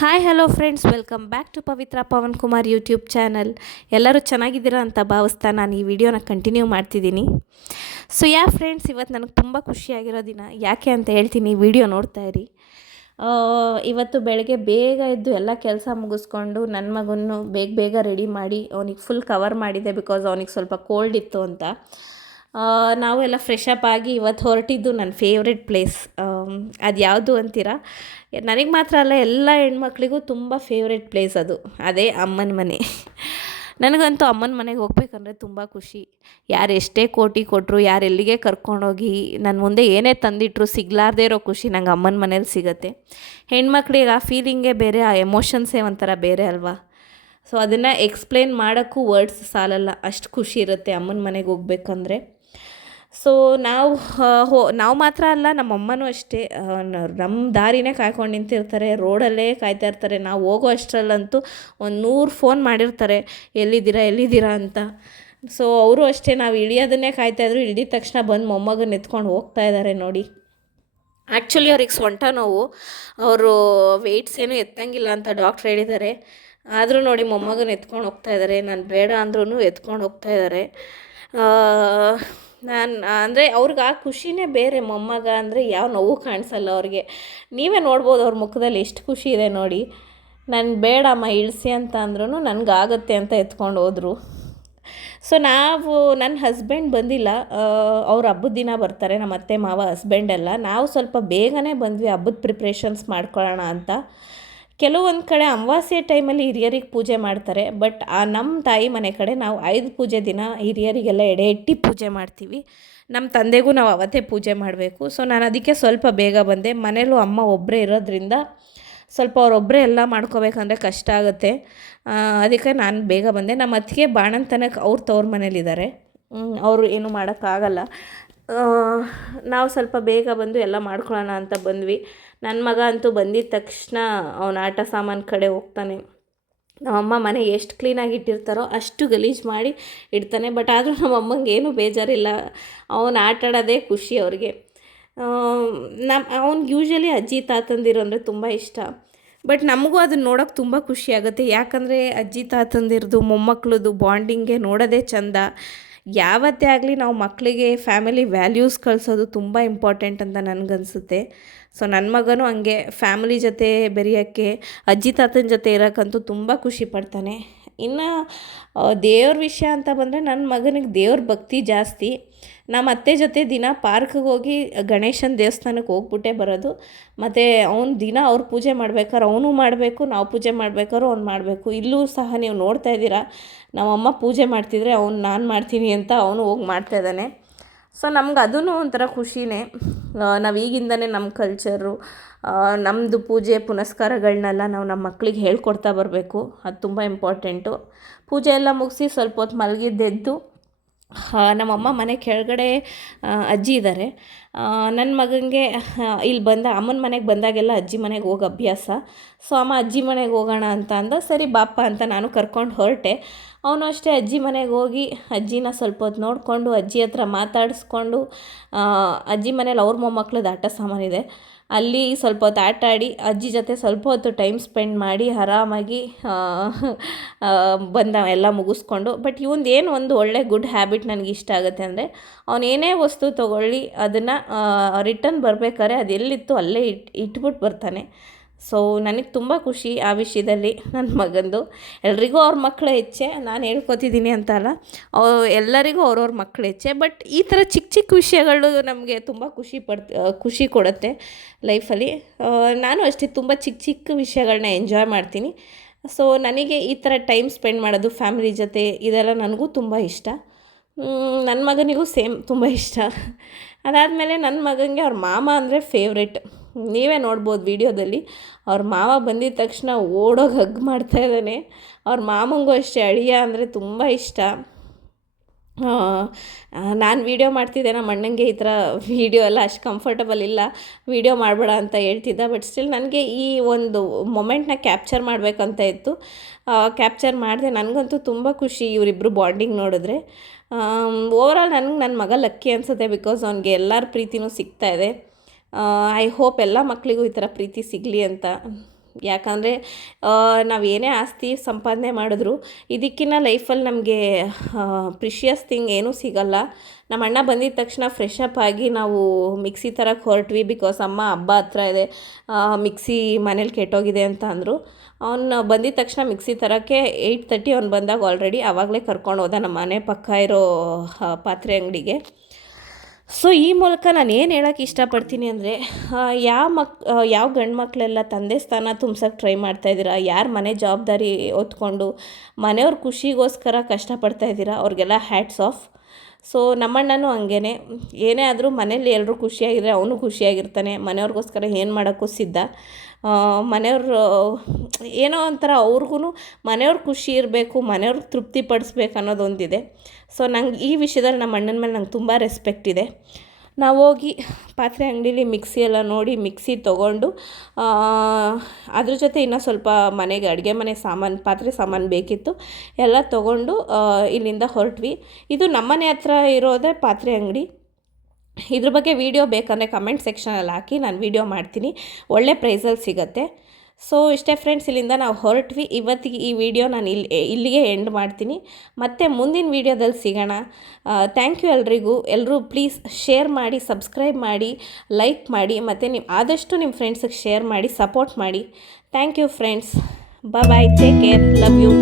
Hi hello friends, welcome back to Pavithra Pavan Kumar YouTube channel. ಎಲ್ಲರೂ ಚೆನ್ನಾಗಿದ್ದೀರಾ ಅಂತ ಭಾವಿಸ್ತಾ ನಾನು ಈ ವಿಡಿಯೋನ ಕಂಟಿನ್ಯೂ ಮಾಡ್ತಿದ್ದೀನಿ. ಸೊ ಫ್ರೆಂಡ್ಸ್, ಇವತ್ತು ನನಗೆ ತುಂಬ ಖುಷಿಯಾಗಿರೋ ದಿನ. ಯಾಕೆ ಅಂತ ಹೇಳ್ತೀನಿ, ವಿಡಿಯೋ ನೋಡ್ತಾ ಇರಿ. ಇವತ್ತು ಬೆಳಗ್ಗೆ ಬೇಗ ಎದ್ದು ಎಲ್ಲ ಕೆಲಸ ಮುಗಿಸ್ಕೊಂಡು ನನ್ನ ಮಗನ್ನು ಬೇಗ ಬೇಗ ರೆಡಿ ಮಾಡಿ ಅವನಿಗೆ ಫುಲ್ ಕವರ್ ಮಾಡಿದೆ, ಬಿಕಾಸ್ ಅವನಿಗೆ ಸ್ವಲ್ಪ ಕೋಲ್ಡ್ ಇತ್ತು ಅಂತ. ನಾವು ಎಲ್ಲ ಫ್ರೆಶ್ ಅಪ್ ಆಗಿ ಇವತ್ತು ಹೊರಟಿದ್ದು ನನ್ನ ಫೇವ್ರೆಟ್ ಪ್ಲೇಸ್. ಅದು ಯಾವುದು ಅಂತೀರಾ? ನನಗೆ ಮಾತ್ರ ಅಲ್ಲ, ಎಲ್ಲ ಹೆಣ್ಮಕ್ಳಿಗೂ ತುಂಬ ಫೇವ್ರೆಟ್ ಪ್ಲೇಸ್ ಅದು. ಅದೇ ಅಮ್ಮನ ಮನೆ. ನನಗಂತೂ ಅಮ್ಮನ ಮನೆಗೆ ಹೋಗ್ಬೇಕಂದ್ರೆ ತುಂಬ ಖುಷಿ. ಯಾರು ಎಷ್ಟೇ ಕೋಟಿ ಕೊಟ್ಟರು, ಯಾರು ಎಲ್ಲಿಗೆ ಕರ್ಕೊಂಡೋಗಿ ನನ್ನ ಮುಂದೆ ಏನೇ ತಂದಿಟ್ಟರು ಸಿಗಲಾರ್ದೇ ಇರೋ ಖುಷಿ ನಂಗೆ ಅಮ್ಮನ ಮನೇಲಿ ಸಿಗುತ್ತೆ. ಹೆಣ್ಮಕ್ಳಿಗೆ ಆ ಫೀಲಿಂಗೇ ಬೇರೆ, ಆ ಎಮೋಷನ್ಸೇ ಒಂಥರ ಬೇರೆ ಅಲ್ವಾ. ಸೊ ಅದನ್ನು ಎಕ್ಸ್ಪ್ಲೇನ್ ಮಾಡೋಕ್ಕೂ ವರ್ಡ್ಸ್ ಸಾಲಲ್ಲ, ಅಷ್ಟು ಖುಷಿ ಇರುತ್ತೆ ಅಮ್ಮನ ಮನೆಗೆ ಹೋಗ್ಬೇಕಂದ್ರೆ. ಸೊ ನಾವು ಮಾತ್ರ ಅಲ್ಲ, ನಮ್ಮಮ್ಮನೂ ಅಷ್ಟೇ. ನಮ್ಮ ದಾರಿನೇ ಕಾಯ್ಕೊಂಡು ನಿಂತಿರ್ತಾರೆ, ರೋಡಲ್ಲೇ ಕಾಯ್ತಾ ಇರ್ತಾರೆ. ನಾವು ಹೋಗೋ ಅಷ್ಟರಲ್ಲಂತೂ ಒಂದು 100 ಫೋನ್ ಮಾಡಿರ್ತಾರೆ, ಎಲ್ಲಿದ್ದೀರಾ ಅಂತ. ಸೊ ಅವರು ಅಷ್ಟೇ, ನಾವು ಇಳಿಯೋದನ್ನೇ ಕಾಯ್ತಾಯಿದ್ರು. ಇಳಿದ ತಕ್ಷಣ ಬಂದು ಮೊಮ್ಮಗನ ಎತ್ಕೊಂಡು ಹೋಗ್ತಾ ಇದ್ದಾರೆ ನೋಡಿ. ಆ್ಯಕ್ಚುಲಿ ಅವ್ರಿಗೆ ಸೊಂಟ ನೋವು, ಅವರು ವೆಯ್ಟ್ಸ್ ಏನೂ ಎತ್ತಂಗಿಲ್ಲ ಅಂತ ಡಾಕ್ಟ್ರ್ ಹೇಳಿದ್ದಾರೆ. ಆದರೂ ನೋಡಿ ಮೊಮ್ಮಗನ ಎತ್ಕೊಂಡು ಹೋಗ್ತಾ ಇದ್ದಾರೆ. ನಾನು ಬೇಡ ಅಂದ್ರೂ ಎತ್ಕೊಂಡು ಹೋಗ್ತಾ ಇದ್ದಾರೆ. ನಾನು ಅಂದರೆ ಅವ್ರಿಗೆ ಆ ಖುಷಿನೇ ಬೇರೆ. ಮೊಮ್ಮಗ ಅಂದರೆ ಯಾವ ನೋವು ಕಾಣಿಸಲ್ಲ ಅವ್ರಿಗೆ. ನೀವೇ ನೋಡ್ಬೋದು ಅವ್ರ ಮುಖದಲ್ಲಿ ಎಷ್ಟು ಖುಷಿ ಇದೆ ನೋಡಿ. ನಾನು ಬೇಡಮ್ಮ ಇಳಿಸಿ ಅಂತ ಅಂದ್ರೂ ನನಗಾಗತ್ತೆ ಅಂತ ಎತ್ಕೊಂಡು ಹೋದರು. ಸೊ ನನ್ನ ಹಸ್ಬೆಂಡ್ ಬಂದಿಲ್ಲ, ಅವ್ರು ಹಬ್ಬದ ದಿನ ಬರ್ತಾರೆ, ನಮ್ಮ ಅತ್ತೆ ಮಾವ ಹಸ್ಬೆಂಡ್ ಎಲ್ಲ. ನಾವು ಸ್ವಲ್ಪ ಬೇಗನೆ ಬಂದ್ವಿ ಹಬ್ಬದ ಪ್ರಿಪ್ರೇಷನ್ಸ್ ಮಾಡ್ಕೊಳ್ಳೋಣ ಅಂತ. ಕೆಲವೊಂದು ಕಡೆ ಅಮಾವಾಸ್ಯೆ ಟೈಮಲ್ಲಿ ಹಿರಿಯರಿಗೆ ಪೂಜೆ ಮಾಡ್ತಾರೆ, ಬಟ್ ನಮ್ಮ ತಾಯಿ ಮನೆ ಕಡೆ ನಾವು 5 ಪೂಜೆ ದಿನ ಹಿರಿಯರಿಗೆಲ್ಲ ಎಡೆ ಇಟ್ಟು ಪೂಜೆ ಮಾಡ್ತೀವಿ. ನಮ್ಮ ತಂದೆಗೂ ನಾವು ಅವತ್ತೇ ಪೂಜೆ ಮಾಡಬೇಕು. ಸೊ ನಾನು ಅದಕ್ಕೆ ಸ್ವಲ್ಪ ಬೇಗ ಬಂದೆ. ಮನೇಲೂ ಅಮ್ಮ ಒಬ್ಬರೇ ಇರೋದ್ರಿಂದ ಸ್ವಲ್ಪ ಅವರೊಬ್ಬರೇ ಎಲ್ಲ ಮಾಡ್ಕೋಬೇಕಂದ್ರೆ ಕಷ್ಟ ಆಗುತ್ತೆ. ಅದಕ್ಕೆ ನಾನು ಬೇಗ ಬಂದೆ. ನಮ್ಮ ಅತ್ತಿಗೆ ಬಾಣಂತನಕ್ಕೆ ಅವ್ರ ತವ್ರ ಮನೇಲಿದ್ದಾರೆ, ಅವರು ಏನೂ ಮಾಡೋಕ್ಕಾಗಲ್ಲ. ನಾವು ಸ್ವಲ್ಪ ಬೇಗ ಬಂದು ಎಲ್ಲ ಮಾಡ್ಕೊಳ್ಳೋಣ ಅಂತ ಬಂದ್ವಿ. ನನ್ನ ಮಗ ಅಂತೂ ಬಂದಿದ್ದ ತಕ್ಷಣ ಅವನ ಆಟ ಸಾಮಾನು ಕಡೆ ಹೋಗ್ತಾನೆ. ನಮ್ಮಮ್ಮ ಮನೆ ಎಷ್ಟು ಕ್ಲೀನಾಗಿ ಇಟ್ಟಿರ್ತಾರೋ ಅಷ್ಟು ಗಲೀಜು ಮಾಡಿ ಇಡ್ತಾನೆ. ಬಟ್ ಆದರೂ ನಮ್ಮಮ್ಮಂಗೆ ಏನೂ ಬೇಜಾರಿಲ್ಲ, ಅವನು ಆಟಾಡೋದೇ ಖುಷಿ ಅವ್ರಿಗೆ. ಅವ್ನಿಗೆ ಯೂಶ್ವಲಿ ಅಜ್ಜಿ ತಾತಂದಿರು ಅಂದರೆ ತುಂಬ ಇಷ್ಟ. ಬಟ್ ನಮಗೂ ಅದನ್ನ ನೋಡೋಕೆ ತುಂಬ ಖುಷಿ ಆಗುತ್ತೆ. ಯಾಕಂದರೆ ಅಜ್ಜಿ ತಾತಂದಿರದು ಮೊಮ್ಮಕ್ಕಳದು ಬಾಂಡಿಂಗೆ ನೋಡೋದೇ ಚಂದ. ಯಾವತ್ತೇ ಆಗಲಿ ನಾವು ಮಕ್ಕಳಿಗೆ ಫ್ಯಾಮಿಲಿ ವ್ಯಾಲ್ಯೂಸ್ ಕಳಿಸೋದು ತುಂಬ ಇಂಪಾರ್ಟೆಂಟ್ ಅಂತ ನನಗನ್ಸುತ್ತೆ. ಸೊ ನನ್ನ ಮಗನೂ ಹಂಗೆ ಫ್ಯಾಮಿಲಿ ಜೊತೆ ಬೆರೆಯೋಕ್ಕೆ, ಅಜ್ಜಿ ತಾತನ ಜೊತೆ ಇರೋಕ್ಕಂತೂ ತುಂಬ ಖುಷಿ ಪಡ್ತಾನೆ. ಇನ್ನು ದೇವ್ರ ವಿಷಯ ಅಂತ ಬಂದರೆ ನನ್ನ ಮಗನಿಗೆ ದೇವ್ರ ಭಕ್ತಿ ಜಾಸ್ತಿ. ನಮ್ಮ ಅತ್ತೆ ಜೊತೆ ದಿನ ಪಾರ್ಕ್ಗೆ ಹೋಗಿ ಗಣೇಶನ ದೇವಸ್ಥಾನಕ್ಕೆ ಹೋಗ್ಬಿಟ್ಟೇ ಬರೋದು. ಮತ್ತು ಅವ್ನು ದಿನ ಅವ್ರು ಪೂಜೆ ಮಾಡ್ಬೇಕಾದ್ರೆ ಅವನು ಮಾಡಬೇಕು, ನಾವು ಪೂಜೆ ಮಾಡ್ಬೇಕಾದ್ರೂ ಅವ್ನು ಮಾಡಬೇಕು. ಇಲ್ಲೂ ಸಹ ನೀವು ನೋಡ್ತಾ ಇದ್ದೀರಾ, ನಮ್ಮಮ್ಮ ಪೂಜೆ ಮಾಡ್ತಿದ್ರೆ ನಾನು ಮಾಡ್ತೀನಿ ಅಂತ ಅವನು ಹೋಗಿ ಮಾಡ್ತಾಯಿದ್ದಾನೆ. ಸೊ ನಮ್ಗೆ ಅದೂ ಒಂಥರ ಖುಷಿನೇ. ನಾವು ಈಗಿಂದನೇ ನಮ್ಮ ಕಲ್ಚರು, ನಮ್ಮದು ಪೂಜೆ ಪುನಸ್ಕಾರಗಳನ್ನೆಲ್ಲ ನಾವು ನಮ್ಮ ಮಕ್ಕಳಿಗೆ ಹೇಳ್ಕೊಡ್ತಾ ಬರಬೇಕು. ಅದು ತುಂಬ ಇಂಪಾರ್ಟೆಂಟು. ಪೂಜೆ ಎಲ್ಲ ಮುಗಿಸಿ ಸ್ವಲ್ಪ ಹೊತ್ತು ಮಲಗಿದ್ದೆದ್ದು ನಮ್ಮಮ್ಮ ಮನೆ ಕೆಳಗಡೆ ಅಜ್ಜಿ ಇದ್ದಾರೆ. ನನ್ನ ಮಗನಿಗೆ ಇಲ್ಲಿ ಅಮ್ಮನ ಮನೆಗೆ ಬಂದಾಗೆಲ್ಲ ಅಜ್ಜಿ ಮನೆಗೆ ಹೋಗಿ ಅಭ್ಯಾಸ. ಸೊ ಅಮ್ಮ ಅಜ್ಜಿ ಮನೆಗೆ ಹೋಗೋಣ ಅಂತ ಅಂದ. ಸರಿ ಬಾಪ್ಪ ಅಂತ ನಾನು ಕರ್ಕೊಂಡು ಹೊರಟೆ. ಅವನು ಅಷ್ಟೇ ಅಜ್ಜಿ ಮನೆಗೆ ಹೋಗಿ ಅಜ್ಜಿನ ಸ್ವಲ್ಪ ಹೊತ್ತು ನೋಡಿಕೊಂಡು ಅಜ್ಜಿ ಹತ್ರ ಮಾತಾಡಿಸ್ಕೊಂಡು, ಅಜ್ಜಿ ಮನೇಲಿ ಅವ್ರ ಮೊಮ್ಮಕ್ಳದ್ದು ಆಟ ಸಾಮಾನಿದೆ, ಅಲ್ಲಿ ಸ್ವಲ್ಪ ಹೊತ್ತು ಆಟ ಆಡಿ ಅಜ್ಜಿ ಜೊತೆ ಸ್ವಲ್ಪ ಹೊತ್ತು ಟೈಮ್ ಸ್ಪೆಂಡ್ ಮಾಡಿ ಆರಾಮಾಗಿ ಬಂದ ಎಲ್ಲ ಮುಗಿಸ್ಕೊಂಡು. ಬಟ್ ಏನು ಒಂದು ಒಳ್ಳೆ ಗುಡ್ ಹ್ಯಾಬಿಟ್ ನನಗೆ ಇಷ್ಟ ಆಗುತ್ತೆ ಅಂದರೆ, ಅವನೇನೇ ವಸ್ತು ತೊಗೊಳ್ಳಿ ಅದನ್ನು ರಿಟರ್ನ್ ಬರಬೇಕಾದ್ರೆ ಅದು ಎಲ್ಲಿತ್ತು ಅಲ್ಲೇ ಇಟ್ಬಿಟ್ಟು ಬರ್ತಾನೆ. ಸೊ ನನಗೆ ತುಂಬ ಖುಷಿ ಆ ವಿಷಯದಲ್ಲಿ ನನ್ನ ಮಗಂದು. ಎಲ್ರಿಗೂ ಅವ್ರ ಮಕ್ಕಳು ಹೆಚ್ಚೆ, ನಾನು ಹೇಳ್ಕೊತಿದ್ದೀನಿ ಅಂತ ಅಲ್ಲ, ಎಲ್ಲರಿಗೂ ಅವ್ರವ್ರ ಮಕ್ಕಳು ಹೆಚ್ಚೆ. ಬಟ್ ಈ ಥರ ಚಿಕ್ಕ ಚಿಕ್ಕ ವಿಷಯಗಳು ನಮಗೆ ತುಂಬ ಖುಷಿ ಕೊಡುತ್ತೆ ಲೈಫಲ್ಲಿ. ನಾನು ಅಷ್ಟೇ ತುಂಬ ಚಿಕ್ಕ ಚಿಕ್ಕ ವಿಷಯಗಳನ್ನ ಎಂಜಾಯ್ ಮಾಡ್ತೀನಿ. ಸೊ ನನಗೆ ಈ ಥರ ಟೈಮ್ ಸ್ಪೆಂಡ್ ಮಾಡೋದು ಫ್ಯಾಮಿಲಿ ಜೊತೆ, ಇದೆಲ್ಲ ನನಗೂ ತುಂಬ ಇಷ್ಟ. ನನ್ನ ಮಗನಿಗೂ ಸೇಮ್ ತುಂಬ ಇಷ್ಟ. ಅದಾದಮೇಲೆ ನನ್ನ ಮಗನಿಗೆ ಅವ್ರ ಮಾಮ ಅಂದರೆ ಫೇವ್ರೆಟ್. ನೀವೇ ನೋಡ್ಬೋದು ವಿಡಿಯೋದಲ್ಲಿ. ಅವ್ರ ಮಾವ ಬಂದಿದ್ದ ತಕ್ಷಣ ಓಡೋಗಿ ಹಗ್ ಮಾಡ್ತಾ ಇದ್ದಾನೆ. ಅವ್ರ ಮಾಮಂಗೂ ಅಷ್ಟೇ ಅಳಿಯ ಅಂದರೆ ತುಂಬ ಇಷ್ಟ. ನಾನು ವೀಡಿಯೋ ಮಾಡ್ತಿದ್ದೆ, ನಮ್ಮ ಅಣ್ಣಂಗೆ ಈ ಥರ ವೀಡಿಯೋ ಎಲ್ಲ ಅಷ್ಟು ಕಂಫರ್ಟಬಲ್ ಇಲ್ಲ, ವೀಡಿಯೋ ಮಾಡಬೇಡ ಅಂತ ಹೇಳ್ತಿದ್ದ. ಬಟ್ ಸ್ಟಿಲ್ ನನಗೆ ಈ ಒಂದು ಮೊಮೆಂಟ್ನ ಕ್ಯಾಪ್ಚರ್ ಮಾಡಬೇಕಂತ ಇತ್ತು. ಕ್ಯಾಪ್ಚರ್ ಮಾಡಿದೆ. ನನಗಂತೂ ತುಂಬ ಖುಷಿ ಇವರಿಬ್ಬರು ಬಾಂಡಿಂಗ್ ನೋಡಿದ್ರೆ. ಓವರಾಲ್ ನನ್ನ ಮಗ ಲಕ್ಕಿ ಅನಿಸುತ್ತೆ, ಬಿಕಾಸ್ ಅವ್ನಿಗೆ ಎಲ್ಲರ ಪ್ರೀತಿನೂ ಸಿಗ್ತಾಯಿದೆ. ಐ ಹೋಪ್ ಎಲ್ಲ ಮಕ್ಕಳಿಗೂ ಈ ಥರ ಪ್ರೀತಿ ಸಿಗಲಿ ಅಂತ. ಯಾಕಂದರೆ ನಾವು ಏನೇ ಆಸ್ತಿ ಸಂಪಾದನೆ ಮಾಡಿದ್ರು ಇದಕ್ಕಿಂತ ಲೈಫಲ್ಲಿ ನಮಗೆ ಪ್ರಿಷಿಯಸ್ ಥಿಂಗ್ ಏನೂ ಸಿಗಲ್ಲ. ನಮ್ಮ ಅಣ್ಣ ಬಂದಿದ್ದ ತಕ್ಷಣ ಫ್ರೆಶ್ ಅಪ್ ಆಗಿ ನಾವು ಮಿಕ್ಸಿ ತರಕ್ಕೆ ಹೊರಟ್ವಿ. ಬಿಕಾಸ್ ಅಮ್ಮ ಹಬ್ಬ ಹತ್ರ ಇದೆ, ಮಿಕ್ಸಿ ಮನೇಲಿ ಕೆಟ್ಟೋಗಿದೆ ಅಂತ ಅಂದರು. ಅವ್ನು ಬಂದಿದ್ದ ತಕ್ಷಣ ಮಿಕ್ಸಿ ತರೋಕ್ಕೆ 8:30 ಅವ್ನು ಬಂದಾಗ ಆಲ್ರೆಡಿ ಆವಾಗಲೇ ಕರ್ಕೊಂಡು ಹೋದ ನಮ್ಮ ಮನೆ ಪಕ್ಕ ಇರೋ ಪಾತ್ರೆ ಅಂಗಡಿಗೆ. ಸೊ ಈ ಮೂಲಕ ನಾನು ಏನು ಹೇಳೋಕ್ಕೆ ಇಷ್ಟಪಡ್ತೀನಿ ಅಂದರೆ, ಯಾವ ಗಂಡು ಮಕ್ಕಳೆಲ್ಲ ತಂದೆ ಸ್ಥಾನ ತುಂಬ್ಸೋಕ್ಕೆ ಟ್ರೈ ಮಾಡ್ತಾಯಿದ್ದೀರಾ, ಯಾರು ಮನೆ ಜವಾಬ್ದಾರಿ ಹೊತ್ಕೊಂಡು ಮನೆಯವ್ರ ಖುಷಿಗೋಸ್ಕರ ಕಷ್ಟಪಡ್ತಾಯಿದ್ದೀರಾ, ಅವ್ರಿಗೆಲ್ಲ ಹ್ಯಾಟ್ಸ್ ಆಫ್. ಸೊ ನಮ್ಮಣ್ಣನೂ ಹಂಗೇ, ಏನೇ ಆದರೂ ಮನೇಲಿ ಎಲ್ಲರೂ ಖುಷಿಯಾಗಿದ್ದರೆ ಅವನು ಖುಷಿಯಾಗಿರ್ತಾನೆ. ಮನೆಯವ್ರಿಗೋಸ್ಕರ ಏನು ಮಾಡೋಕ್ಕೂ ಸಿದ್ಧ. ಮನೆಯವರು ಏನೋ ಒಂಥರ ಅವ್ರಿಗೂ ಮನೆಯವ್ರ ಖುಷಿ ಇರಬೇಕು, ಮನೆಯವ್ರಿಗೆ ತೃಪ್ತಿ ಪಡಿಸ್ಬೇಕು ಅನ್ನೋದೊಂದಿದೆ. ಸೊ ನಂಗೆ ಈ ವಿಷಯದಲ್ಲಿ ನಮ್ಮ ಅಣ್ಣನ ಮೇಲೆ ನಂಗೆ ತುಂಬ ರೆಸ್ಪೆಕ್ಟ್ ಇದೆ. ನಾವು ಹೋಗಿ ಪಾತ್ರೆ ಅಂಗಡೀಲಿ ಮಿಕ್ಸಿ ಎಲ್ಲ ನೋಡಿ ಮಿಕ್ಸಿ ತೊಗೊಂಡು ಅದ್ರ ಜೊತೆ ಇನ್ನೂ ಸ್ವಲ್ಪ ಮನೆಗೆ ಅಡುಗೆ ಮನೆ ಸಾಮಾನು, ಪಾತ್ರೆ ಸಾಮಾನು ಬೇಕಿತ್ತು, ಎಲ್ಲ ತೊಗೊಂಡು ಇಲ್ಲಿಂದ ಹೊರಟ್ವಿ. ಇದು ನಮ್ಮನೆ ಹತ್ರ ಇರೋದೇ ಪಾತ್ರೆ ಅಂಗಡಿ. ಇದ್ರ ಬಗ್ಗೆ ವಿಡಿಯೋ ಬೇಕಂದರೆ ಕಮೆಂಟ್ ಸೆಕ್ಷನಲ್ಲಿ ಹಾಕಿ, ನಾನು ವಿಡಿಯೋ ಮಾಡ್ತೀನಿ, ಒಳ್ಳೆ ಪ್ರೈಸಲ್ಲಿ ಸಿಗುತ್ತೆ. ಸೊ ಇಷ್ಟೇ ಫ್ರೆಂಡ್ಸ್, ಇಲ್ಲಿಂದ ನಾವು ಹೊರಟ್ವಿ. ಇವತ್ತಿಗೆ ಈ ವಿಡಿಯೋ ನಾನು ಇಲ್ಲಿಗೆ ಎಂಡ್ ಮಾಡ್ತೀನಿ. ಮತ್ತೆ ಮುಂದಿನ ವಿಡಿಯೋದಲ್ಲಿ ಸಿಗೋಣ. ಥ್ಯಾಂಕ್ ಯು ಎಲ್ರಿಗೂ. ಎಲ್ಲರೂ ಪ್ಲೀಸ್ ಶೇರ್ ಮಾಡಿ, ಸಬ್ಸ್ಕ್ರೈಬ್ ಮಾಡಿ, ಲೈಕ್ ಮಾಡಿ, ಮತ್ತು ಆದಷ್ಟು ನಿಮ್ಮ ಫ್ರೆಂಡ್ಸಿಗೆ ಶೇರ್ ಮಾಡಿ, ಸಪೋರ್ಟ್ ಮಾಡಿ. Thank you friends. Bye, take care, love you.